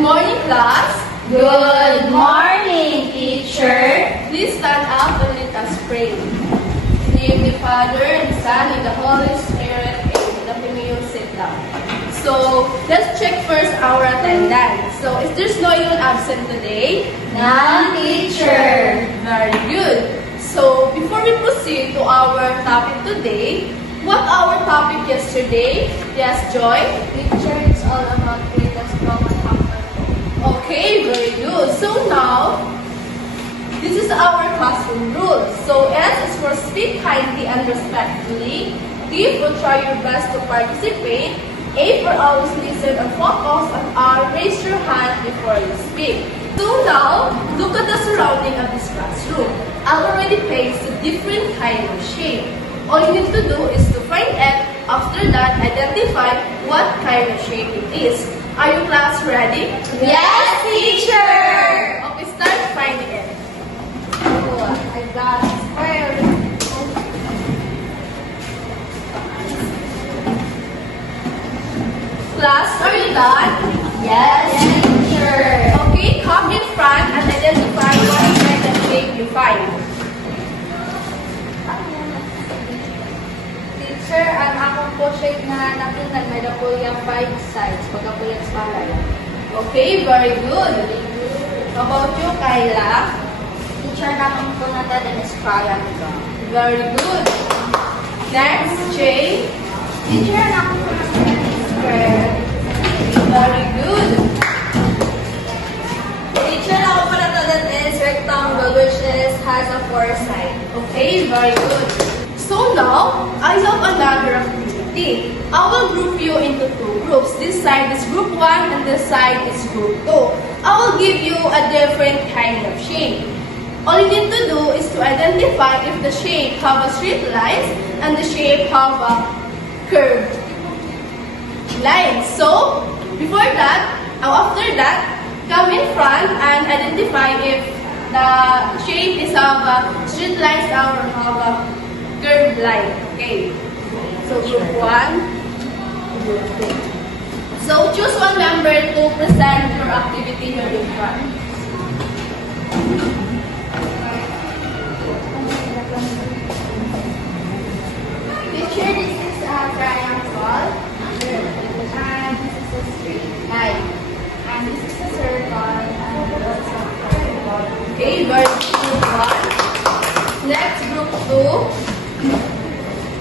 morning, class. Good morning, teacher. Please stand up and let us pray. In the name of the Father, and the Son, and the Holy Spirit, and the Female sit down. So, let's check first our attendance. So, is there no anyone absent today? None, teacher. Very good. So, before we proceed to our topic today, what our topic yesterday? Yes, Joy? Teacher, it's all about greatest common factor. Okay, very good. So now, this is our classroom rules. So S is for speak kindly and respectfully. D for try your best to participate. A for always listen and focus. And R, raise your hand before you speak. So now, look at the surrounding of this classroom. I've already placed a different kind of shape. All you need to do is to find it. After that, identify what kind of shape it is. Are you class ready? Yes, teacher. Okay, start finding it. Oh, I got square. Class, are you done? Yes, teacher. Okay, come in front and identify what kind of shape you find. Teacher, ang akong po shape na nakinan, may na po yung 5 sides. Pagka po yung spiral. Okay, very good. How about you, Kyla? Teacher, nakong po natin is triangle. Very good. Next, Jay. Teacher, nakong po natin is square. Very good. Teacher, ako po natin is rectangle, which has a 4 side. Okay, very good. So now, I have another activity. I will group you into 2 groups. This side is group 1 and this side is group 2. I will give you a different kind of shape. All you need to do is to identify if the shape have a straight lines and the shape have a curved line. So, before that, or after that, come in front and identify if the shape is of a straight lines or have a curved line. Okay. So, group 1, group 2. So, choose one member to present your activity here in front. Teacher, this is a triangle. And this is a straight line. And this is a circle. And this is a triangle. Okay, very good. Group 1. Next, group 2.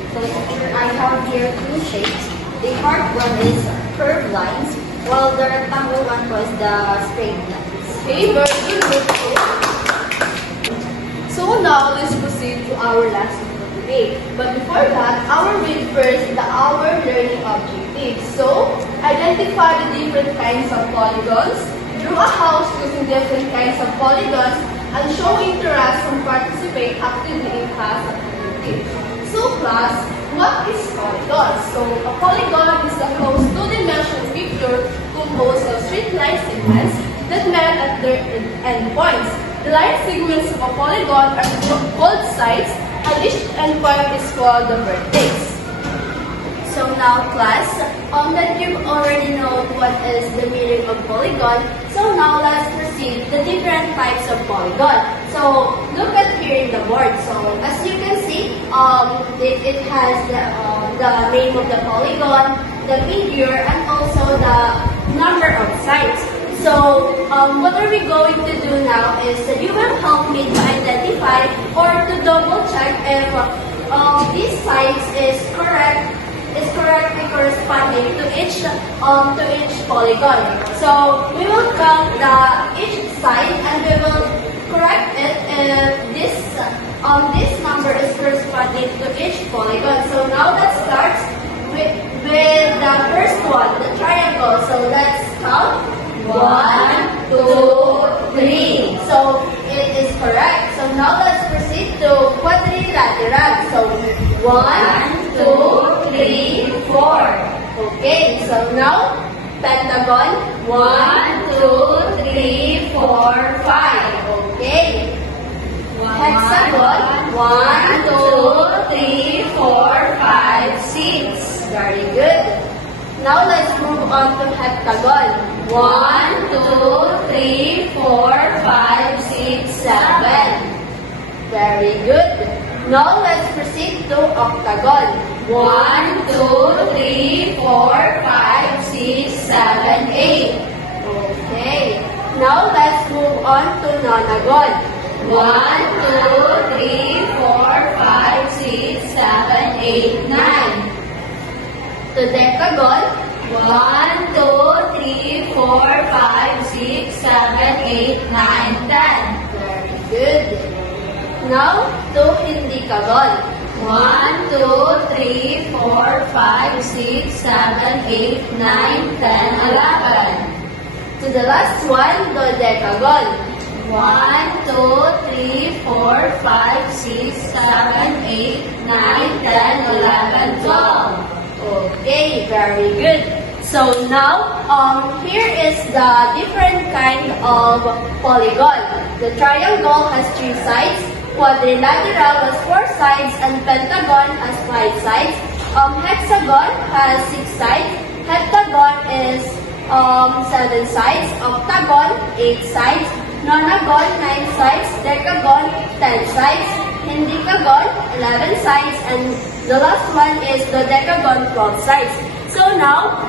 So, teacher, I have here 2 shapes. The hard one is curved lines, while the rectangle one was the straight lines. Okay, very good. Group 2. So now, let's proceed to our lesson for today. But before that, I will read first our learning objectives. So, identify the different kinds of polygons, draw a house using different kinds of polygons, and show interest and participate actively in class activities. So, class, what is polygon? So, a polygon is a closed two-dimensional figure composed of straight line segments that met at their endpoints. The line segments of a polygon are called sides, and each endpoint is called the vertex. So now, class, that you've already known what is the meaning of polygon, so now let's proceed the different types of polygon. So look at here in the board. So as you can see, it has the name of the polygon, the figure, and also the number of sides. So what are we going to do now is that you will help me to identify or to double check if this size is correctly corresponding to each polygon. So we will count each side and we will correct it if this number is corresponding to each polygon. So now that starts with the first one, the triangle. So let's count 1, 2, 3. So it is correct. So now let's proceed to quadrilateral. So 1, 2, 3, 4. Okay, so now pentagon. 1, 2, 3, 4, 5. Okay. Hexagon. 1, 2, 3, 4, 5, 6. Very good. Now let's move on to heptagon. 1, 2, 3, 4, 5, 6, 7. Very good. Now let's proceed to octagon. 1, 2, 3, 4, 5, 6, 7, 8. Okay. Now let's move on to nonagon. 1, 2, 3, 4, 5, 6, 7, 8, 9. To decagon. 1, 2, 3, 4, 5, 6, 7, 8, 9, 10. Very good. Now to hindicagon. 1, 2, 3, 4, 5, 6, 7, 8, 9, 10, 11. To the last one, dodecagon. 1, 2, 3, 4, 5, 6, 7, 8, 9, 10, 11, 12. Okay, very good. So now, here is the different kind of polygon. The triangle has 3 sides, quadrilateral has 4 sides, and pentagon has 5 sides. Hexagon has 6 sides, heptagon is 7 sides, octagon 8 sides, nonagon 9 sides, decagon 10 sides, hindicagon 11 sides, and the last one is the decagon 12 sides. So now,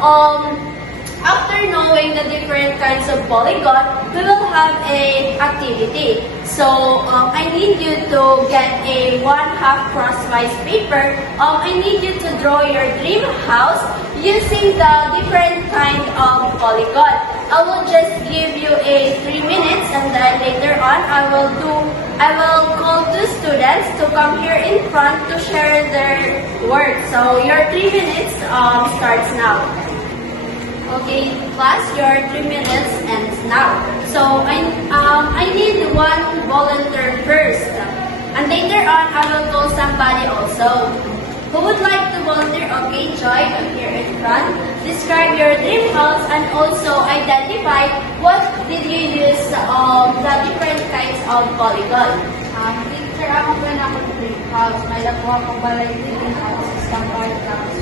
after knowing the different kinds of polygon, we will have a activity. So I need you to get a 1/2 crosswise paper. I need you to draw your dream house using the different kind of polygon. I will just give you a 3 minutes, and then later on I will call 2 students to come here in front to share their work. So your 3 minutes starts now. Okay, class, your 3 minutes ends now. So I need 1 volunteer first, and later on I will call somebody also. Who would like to volunteer? Okay, Joy, come here in front. Describe your dream house and also identify what did you use the different kinds of polygon. Teacher, ako po na ako dream house. May nakuha ko balay dream house sa part house.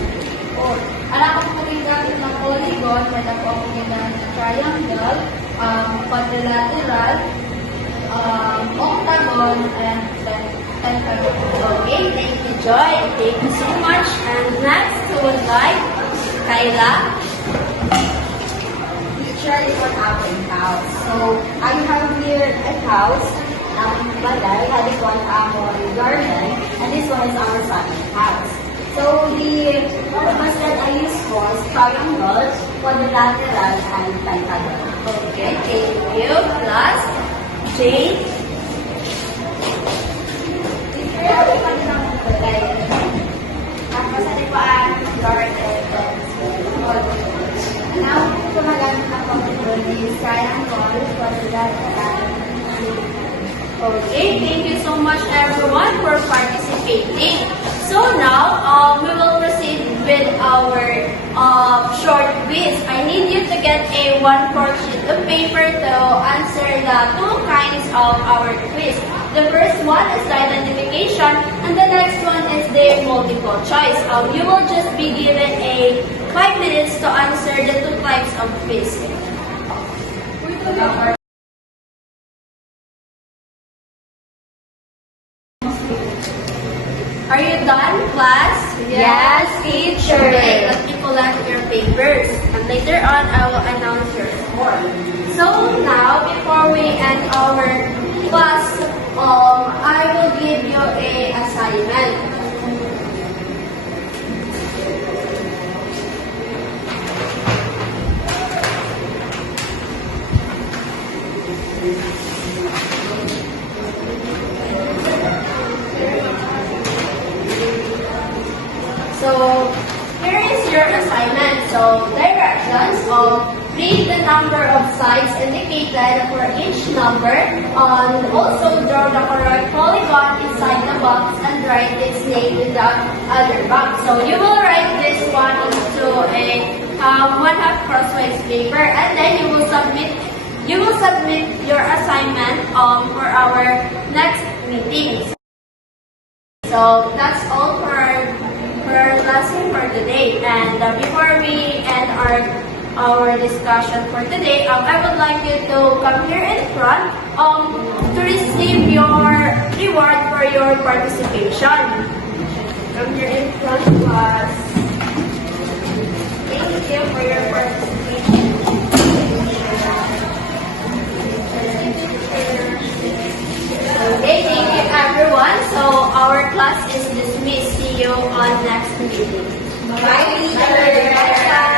Alam ko po rin natin ng polygon, may nakuha ko rin ng triangle, quadrilateral, octagon, and pentagon. Okay, thank you, Joy. Thank you so much. And next, who would like? Kyla. Teacher is an open house. So I have here a house, balay, this one our garden, and this one is our second house. So the purpose that I used was triangles, quadrilateral, and pentagon. Okay, thank you. Class. Jane. Teacher, ako pa din ang balay. Tapos ano pa ang garden, now, gumagamit ako ng these triangles, quadrilateral, Okay, thank you so much everyone for participating. So now, we will proceed with our short quiz. I need you to get a 1/4 sheet of paper to answer the 2 kinds of our quiz. The first one is the identification, and the next one is the multiple choice. You will just be given a 5 minutes to answer the 2 types of quiz. Are you done, class? Yes, teacher. Okay, let me collect your papers. And later on, I will announce your score. So now, before we end our class, I will give you a assignment. So, here is your assignment. So, directions of read the number of sides indicated for each number. Also, draw the correct polygon inside the box and write its name in the other box. So, you will write this one into a 1/2 crosswise paper, and then you will submit your assignment for our next meeting. So, that's all for our for our lesson for today. And before we end our discussion for today, I would like you to come here in front to receive your reward for your participation. Come here in front, class. Thank you for your participation. Okay, thank you everyone. So our class is dismissed. See you on next meeting. Bye, teacher.